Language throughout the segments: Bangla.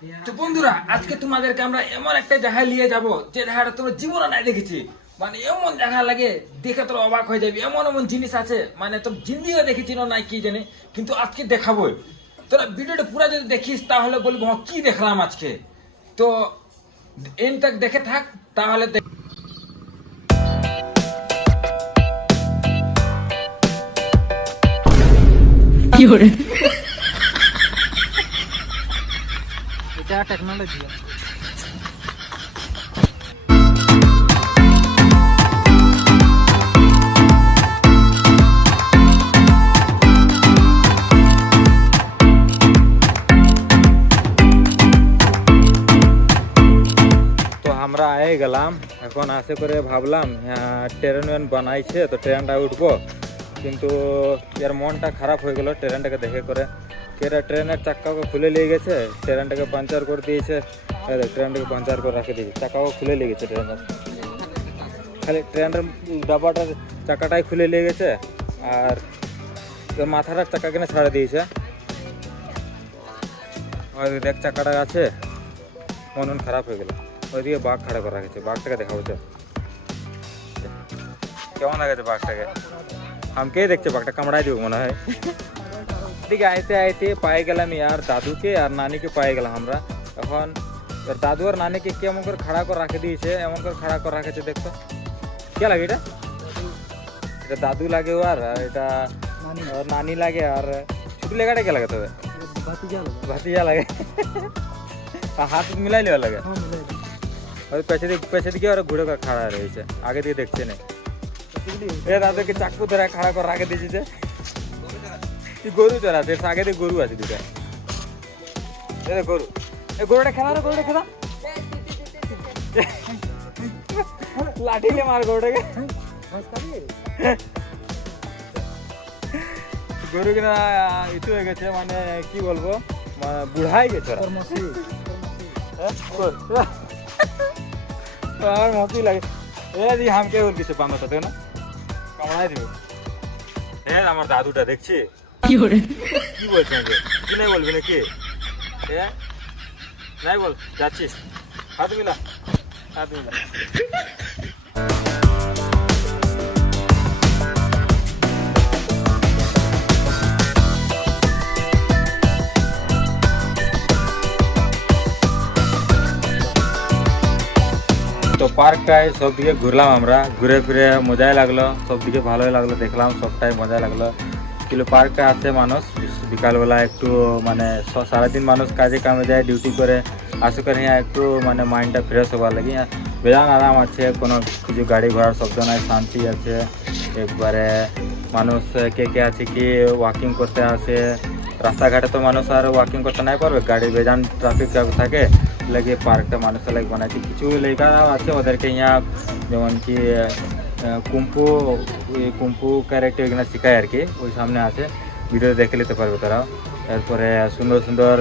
তো বন্ধুরা, আজকে তোমাদেরকে আমরা এমন একটা জায়গায় নিয়ে যাব যে জায়গাটা তোমরা জীবনে নাই দেখেছি। মানে এমন জায়গা লাগে, দেখে তোর অবাক হয়ে যাবি। এমন এমন জিনিস আছে, মানে তোর জিন্দিও দেখেছি না নাই কি জানি, কিন্তু আজকে দেখাবো। তোরা ভিডিওটা পুরো যদি দেখিস তাহলে বলবো হ্যাঁ কি দেখলাম আজকে। তো এন্ড তক দেখে থাক, তাহলে কি করে এটা টেকনোলজি। তো আমরা আয়ে গেলাম, এখন আসে করে ভাবলাম ট্রেন বানাইছে তো ট্রেনটা উঠবো, কিন্তু এর মনটা খারাপ হয়ে গেল ট্রেনটাকে দেখে করে। এরা ট্রেনের চাক্কাকে খুলে নিয়ে গেছে, ট্রেনটাকে পাঞ্চার করে দিয়েছে। ট্রেনটাকে পাঞ্চার করে রাখে দিয়েছে, চাকাও খুলে নিয়ে গেছে ট্রেনের। খালি ট্রেনের ডাব্বাটার চাকাটাই খুলে নিয়ে গেছে, আর মাথাটার চাকা কিনে ছাড়ে দিয়েছে। আর দেখ চাকাটা আছে, মন খারাপ হয়ে গেল। ওইদিকে বাঘ খাড়া করে রাখেছে, বাঘটাকে দেখাবো তো কেমন লাগছে বাঘটাকে। আমাকেই দেখছে, বাঘটা কামড়াই দিব মনে হয়। এদিকে আইতে আইতে পায়ে গেলাম আর দাদুকে আর নানিকে পায়ে গেলাম আমরা। এখন দাদু আর নানিকে কেমন করে খাড়া করে রাখে দিয়েছে, এমন করে খাড়া করে রাখেছে। দেখতো কে লাগে এটা? এটা দাদু লাগে আর এটা নানি লাগে। আর ছুটি লেগাটা কে লাগে? তবে ভাতিজা লাগে। হাত মিলাই নেওয়া লাগে। ওই পেছে দিকে ওরা ঘুরে করে খাড়া রয়েছে, আগে দিয়ে দেখছে না। এ দাদুকে চাকু ধরে খাড়া করে রাখে দিয়েছে। গরু চড়াতে আগে দিয়ে গরু আছে দুটা। গরু, এই গরুটা খেলা রে, গরুটা খেলা। লাঠি নিয়ে মার গরুটাকে। গরু কিনা ইটু হয়ে গেছে, মানে কি বলবো, বুড়াই গেছে ওরা। আমার মতই লাগে। দি হামকে বল কিছু বাংলা সাথে না কামড়াই দিব। হ্যাঁ আমার দাদুটা দেখছি কি করে কি বলছে আমাকে, কি নাই বলবি নাকি? নাই বল, যাচ্ছি। হাত মিলা, হাত মিলা। তো পার্কটায় সব দিকে ঘুরলাম আমরা, ঘুরে ফিরে মজাই লাগলো, সব দিকে ভালোই লাগলো, দেখলাম সবটাই মজা লাগলো। কিন্তু পার্কটা আছে মানুষ বিকালবেলা একটু, মানে সারাদিন মানুষ কাজে কামে যায়, ডিউটি করে আসে করে একটু মানে মাইন্ডটা ফ্রেশ হবার লাগে। বেজান আরাম আছে, কোনো কিছু গাড়ি ঘোড়ার শব্দ নাই, শান্তি আছে একবারে। মানুষ কে আছে কি ওয়াকিং করতে আসে, রাস্তাঘাটে তো মানুষ আর ওয়াকিং করতে নাই পারবে, গাড়ি বেজান ট্রাফিক থাকে লাগে। পার্কটা মানুষের লাগে বানাইছে, কিছু লেখারাও আছে ওদেরকে ইয়া, যেমন কি কুম্পু ক্যারেক্টার এখানে শেখায় আর কি, ওই সামনে আছে, ভিডিও দেখে নিতে পারবে তারাও। এরপরে সুন্দর সুন্দর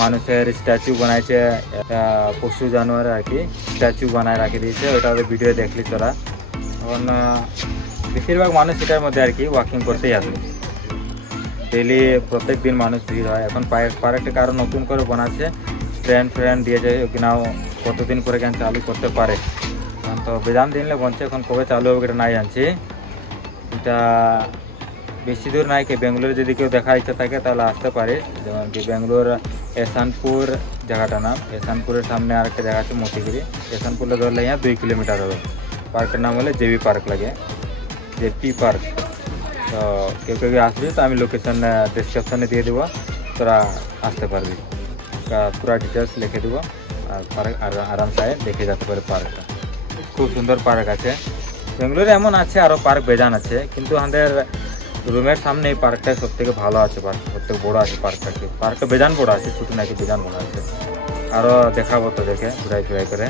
মানুষের স্ট্যাচু বানাইছে, পশু জানোয়ার আর কি স্ট্যাচু বানায় রাখে দিয়েছে, ওটা ওদের ভিডিও দেখলি তোরা। এখন বেশিরভাগ মানুষ এটার মধ্যে আর কি ওয়াকিং করতেই আসে, ডেলি প্রত্যেক দিন মানুষ ভিড় হয়। এখন পার্কটা কারো নতুন করে বানাচ্ছে, ট্রেন দিয়ে যায় কিনাও, কতদিন পরে কেন চালু করতে পারে। এখন তো বেজান দিনলে বলছে, এখন কবে চালু হবে এটা নাই জানছি। এটা বেশি দূর নাই, কি বেঙ্গালুরু যদি কেউ দেখার ইচ্ছা থাকে তাহলে আসতে পারে। যেমন কি বেঙ্গালুরু এহসানপুর জায়গাটার নাম, এহসানপুরের সামনে আরেকটা জায়গা আছে মতিগিরি, এহসানপুরে ধরলে यहाँ 2 কিলোমিটার হবে। পার্কের নাম হলে জেবি পার্ক লাগে, জেপি পার্ক। তো কেউ কেউ আসবি তো আমি লোকেশন ডিসক্রিপশনে দিয়ে দেবো, তোরা আসতে পারবি, পুরো ডিটেলস লিখে দেবো। আর পার্ক আর আরামসে দেখে যেতে পারে। পার্কটা খুব সুন্দর পার্ক আছে, বেঙ্গালুরু এমন আছে আরও পার্ক বেজান আছে, কিন্তু আমাদের রুমের সামনে এই পার্কটা সব থেকে ভালো আছে, পার্ক সব থেকে বড়ো আছে পার্কটা বেজান বড়ো আছে, ছোটো নাকি বেজান বড়ো আছে। আরও দেখাবো তো দেখে ঘুরাই করে,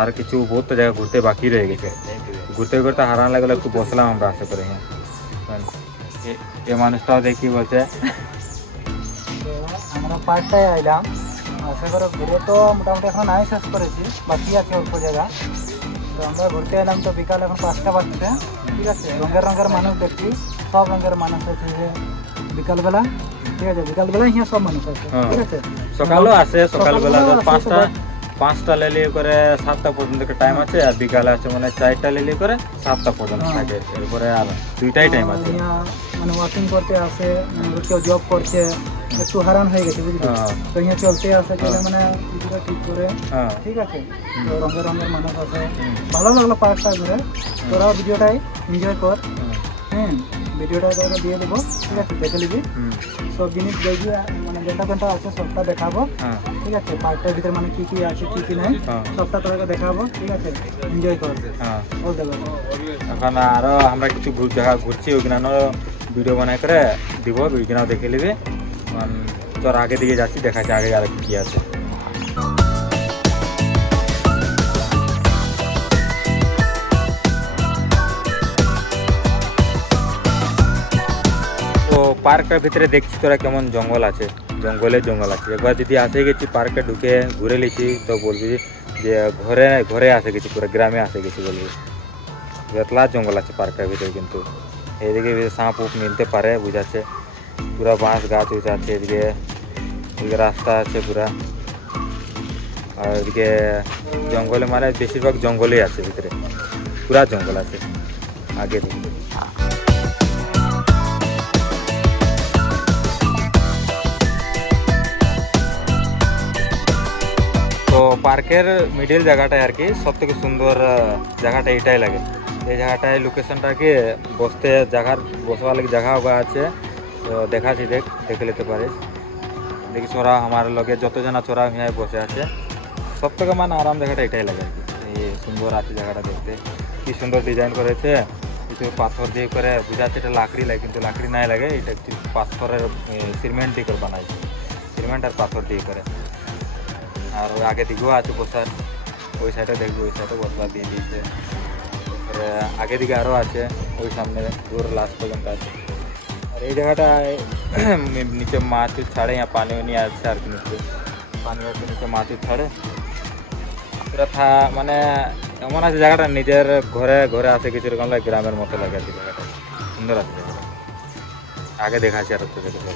আর কিছু বহুত জায়গা ঘুরতে বাকি রয়ে গেছে। ঘুরতে ঘুরতে হারান লাগলে একটু বসলাম আমরা আশা করে। এই মানুষটাও দেখি বলছে আমরা পার্কটায় আইলাম, আশা করে ঘুরে তো মোটামুটি এখন নাই শেষ করেছি, বাকি আছে অল্প জায়গা। তো আমরা ঘুরতে এলাম, তো বিকাল এখন 5টা বাজছে, ঠিক আছে। রঙের রঙের মানুষ দেখছি, সব রঙের মানুষ আছে বিকালবেলা। ঠিক আছে বিকালবেলায় ইয়া সব মানুষ আছে হ্যাঁ। ঠিক আছে সকালও আসে, সকালবেলা সকালবেলা ধর আসে, 5টা লেলে করে 7টা পর্যন্ত টাইম আছে, আর বিকালে আছে মানে 4টা লেলে করে 7টা পর্যন্ত হ্যাঁ। থাকে, এরপরে আর 2টাই টাইম আছে। ইয়া মানে ওয়াকিং করতে আসে, কেউ জব করছে একটু হারান হয়ে গেছে বুঝলি, হ্যাঁ। তো ইয়া চলতে আসে চলে মানে কিছুটা ঠিক করে হ্যাঁ। ঠিক আছে। তো রঙের রঙের মানুষ আছে, ভালো লাগলো পার্কটা ঘুরে। তোরাও ভিডিওটাই এনজয় কর, হ্যাঁ ভিডিওটা তোরা দিয়ে দেবো ঠিক আছে, দেখে নিবি সব জিনিস দেখবি, মানে যেটা যেটা আছে সবটা দেখাবো হ্যাঁ। ঠিক আছে। পার্কটার ভিতরে মানে কি কি আছে কি কি নাই হ্যাঁ। সবটা তোরাকে দেখাবো ঠিক আছে, এনজয় কর হ্যাঁ। বল দেবো। এখন আরো আমরা কিছু জায়গা ঘুরছি, ওইখানে ভিডিও বানাই করে দিব, ওইখানেও দেখে নিবি। তোর আগে দিকে যাচ্ছি, দেখাচ্ছি আগে আর কি আছে। তো পার্কটার ভিতরে দেখছি তোরা কেমন জঙ্গল আছে, জঙ্গল আছে। একবার যদি আসে গেছি পার্কে ঢুকে ঘুরে নিচ্ছি তো বলবি যে ঘরে আসে গেছি, পুরো গ্রামে আসে গেছি বলবি। বেতলা জঙ্গল আছে পার্কের ভিতরে, কিন্তু এদিকে সাপ উপ মিলতে পারে বুঝাচ্ছে, পুরা বাঁশ গাছ উছ আছে এদিকে রাস্তা আছে পুরা, আর এদিকে জঙ্গলে মানে বেশিরভাগ জঙ্গলই আছে ভিতরে, পুরা জঙ্গল আছে আগে দিকে। তো পার্কের মিডিল জায়গাটায় আর কি সব থেকে সুন্দর জায়গাটা এটাই লাগে। এই জায়গাটায় লোকেশনটাকে বসবার লাগে জায়গা আছে, তো দেখাচ্ছি, দেখে নিতে পারিস। দেখিস ওরা আমার লগে যত জানা চোরা হিয়ায় বসে আছে, সব থেকে মানে আরাম জায়গাটা এটাই লাগে আর কি। এই সুন্দর আছে জায়গাটা দেখতে, কি সুন্দর ডিজাইন করেছে, কিছু পাথর দিয়ে করে বুঝাচ্ছে এটা লাকড়ি লাগে, কিন্তু লাকড়ি নাই লাগে, এটা একটু পাথরের সিমেন্ট দিয়ে করে বানাইছে, সিমেন্ট আর পাথর দিয়ে করে। আর ওই আগে দিকেও আছে বসার, ওই সাইডে দেখবি, ওই সাইডে বসবার দিয়ে দিয়েছে। তারপরে আগে দিকে আরও আছে, ওই সামনে দূর লাস্ট পর্যন্ত আছে। আর এই জায়গাটায় নিচে মাছ ছাড়ে, यहाँ পানি নিয়ে আছে আর কি, নিচে পানি আছে, নিচে মাছ ছাড়ে পুরা মানে এমন আছে জায়গাটা নিজের ঘরে আছে কিছু রকম লাগে, গ্রামের মতো লাগে আর কি। জায়গাটা সুন্দর আছে জায়গাটা, আগে দেখাচ্ছি আর একটু দেখে।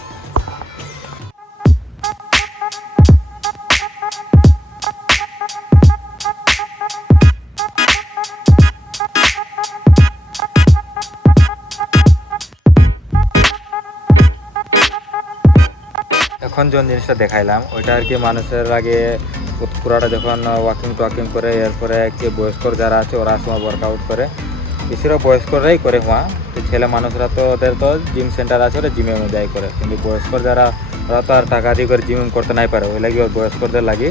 এখন যে জিনিসটা দেখাইলাম ওইটা আর কি মানুষের আগে পুরাটা যখন ওয়াকিং করে, এরপরে কি বয়স্কর যারা আছে ওরা সময় ওয়ার্কআউট করে, বেশিরভাগ বয়স্করাই করে। তো ছেলে মানুষরা তো ওদের তো জিম সেন্টার আছে, ওরা জিমে যাই করে, কিন্তু বয়স্কর যারা ওরা তো আর টাকা দিয়ে করে জিম করতে নাই পারে, ওই লাগে ওর বয়স্করদের লাগে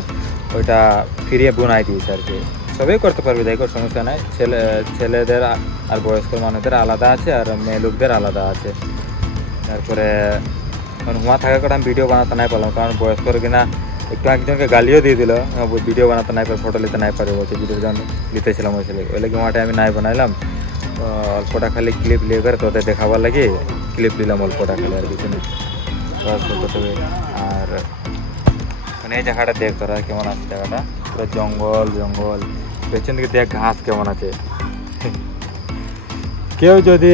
ওইটা ফিরিয়ে বানাই দিয়েছে আর কি। সবই করতে পারবে, দেখো সমস্যা নাই। ছেলেদের আর বয়স্ক মানুষদের আলাদা আছে, আর মেয়ে লোকদের আলাদা আছে। তারপরে হুয়া থাকার কথা আমি ভিডিও বানাতে নাই পারলাম, কারণ বয়স্কর কিনা একটু একজনকে গালিও দিয়ে দিল, ভিডিও বানাতে নাই পারে, ফটো নিতে নাই পারে বলছে, ভিডিও যখন নিতেছিলাম ওই ছেলে, ওই লাগে হুয়াটা আমি নাই বানাইলাম। অল্পটা খালি ক্লিপ নিয়ে করে তোদের দেখাবার লাগে ক্লিপ নিলাম, অল্পটা খালি আর কিছু নেই। আর মানে এই জায়গাটা দেখ তোরা কেমন আছে, জায়গাটা পুরো জঙ্গল, পেছন দিকে দেখ ঘাস কেমন আছে। কেউ যদি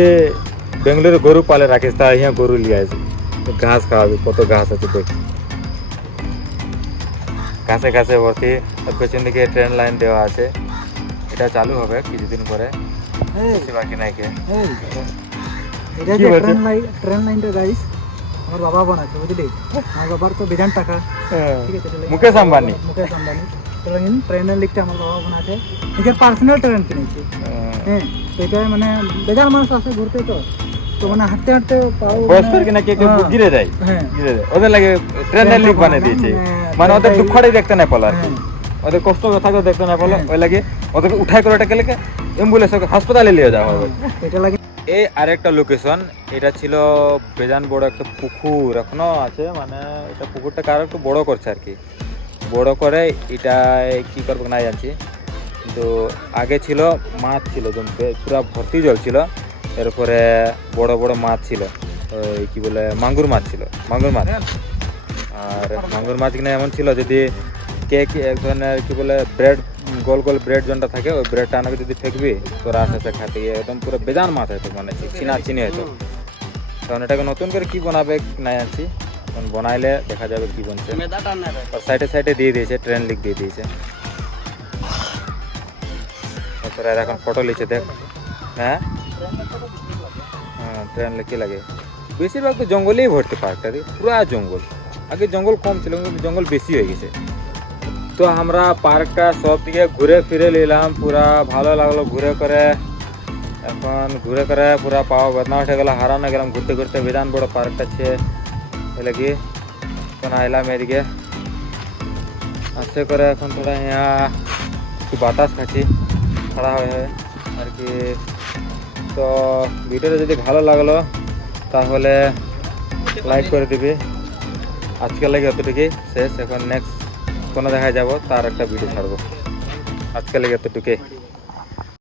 বেঙ্গালুরু গরু পালে রাখিস তা ইয়া গরু লিয়ে আসে, ঘাস খাওয়াবি, কত ঘাস আছে দেখ, ঘাসে ভর্তি। আর পেছন দিকে ট্রেন লাইন দেওয়া আছে, এটা চালু হবে কিছুদিন পরে, বাকি নাই কে। এটা কি যে বলছে? ট্রেন লাইনটা গাইস আমার বাবা বানাচ্ছে বুঝলি, আমার বাবার তো বিধান টাকা ঠিক আছে, মুকেশ আম্বানি। ট্রেনের লিখতে আমার বাবা বানাচ্ছে, নিজের পার্সোনাল ট্রেন কিনেছে। হ্যাঁ এটা মানে বেজার মানুষ আসে ঘুরতে, তো মানে হাঁটতে পাও বয়স্কর কিনা কে গিরে যায়, হ্যাঁ ওদের লাগে ট্রেনের লিক বানিয়ে দিয়েছে, মানে ওদের দুঃখটাই দেখতে না পেলো আর কি, ওদের কষ্ট থাকলে দেখতে না পেলো, ওই লাগে ওদেরকে উঠাই করে এটাকে লেগে অ্যাম্বুলেন্স হাসপাতালে নিয়ে যাওয়া হবে। এটা লাগে। এই আরেকটা লোকেশন, এটা ছিল বেজান বড় একটা পুকুর, এখনো আছে, মানে এটা পুকুরটাকে আরো একটু বড় করছে আর কি, বড় করে এটা কি করবে না জানছি। কিন্তু আগে ছিল মাছ ছিল, পুরা ভর্তি জল ছিল, এরপরে বড় মাছ ছিল, ওই কি বলে মাগুর মাছ ছিল, মাগুর মাছ। আর মাগুর মাছ কিনা এমন ছিল যদি এক ধরনের কি বলে ব্রেড, গোল ব্রেড যেটা থাকে, ওই ব্রেডটা আনাকে যদি ফেকবি তোরা আস্তে খাতে গিয়ে একদম পুরো বেজান মাছ হয়তো, মানে চিনি হয়তো। কারণ এটাকে নতুন করে কি বানাবে না জানছি, এখন বানাইলে দেখা যাবে কি বনছে। আর সাইডে সাইডে দিয়ে দিয়েছে, ট্রেন লিক দিয়ে দিয়েছে। তারপরে আর এখন ফটো লিখছে দেখ। হ্যাঁ হ্যাঁ, ট্রেন লিখে লাগে। বেশিরভাগ তো জঙ্গলেই ভর্তি পার্কটা, পুরা জঙ্গল। আগে জঙ্গল কম ছিল, কিন্তু জঙ্গল বেশি হয়ে গেছে। তো আমরা পার্কটা সব দিকে ঘুরে ফিরে নিলাম, পুরা ভালো লাগলো ঘুরে করে। এখন ঘুরে করে পুরা পাওয়া বেদনা উঠে গেল, হারানো গেলাম ঘুরতে ঘুরতে। বিধান বড় পার্কটা আছে এলাকি। এখন আইলাম এদিকে আসতে করে। এখন থোড়া একটু বাতাস খাচ্ছি খাড়া হয়ে আর কি। তো ভিডিওটা যদি ভালো লাগলো তাহলে লাইক করে দিবি। আজকের লাগে এতটুকুই শেষ। এখন নেক্সট কোনো দেখা যাব, তার একটা ভিডিও ছাড়বো। আজকের লাগে এতটুকুই।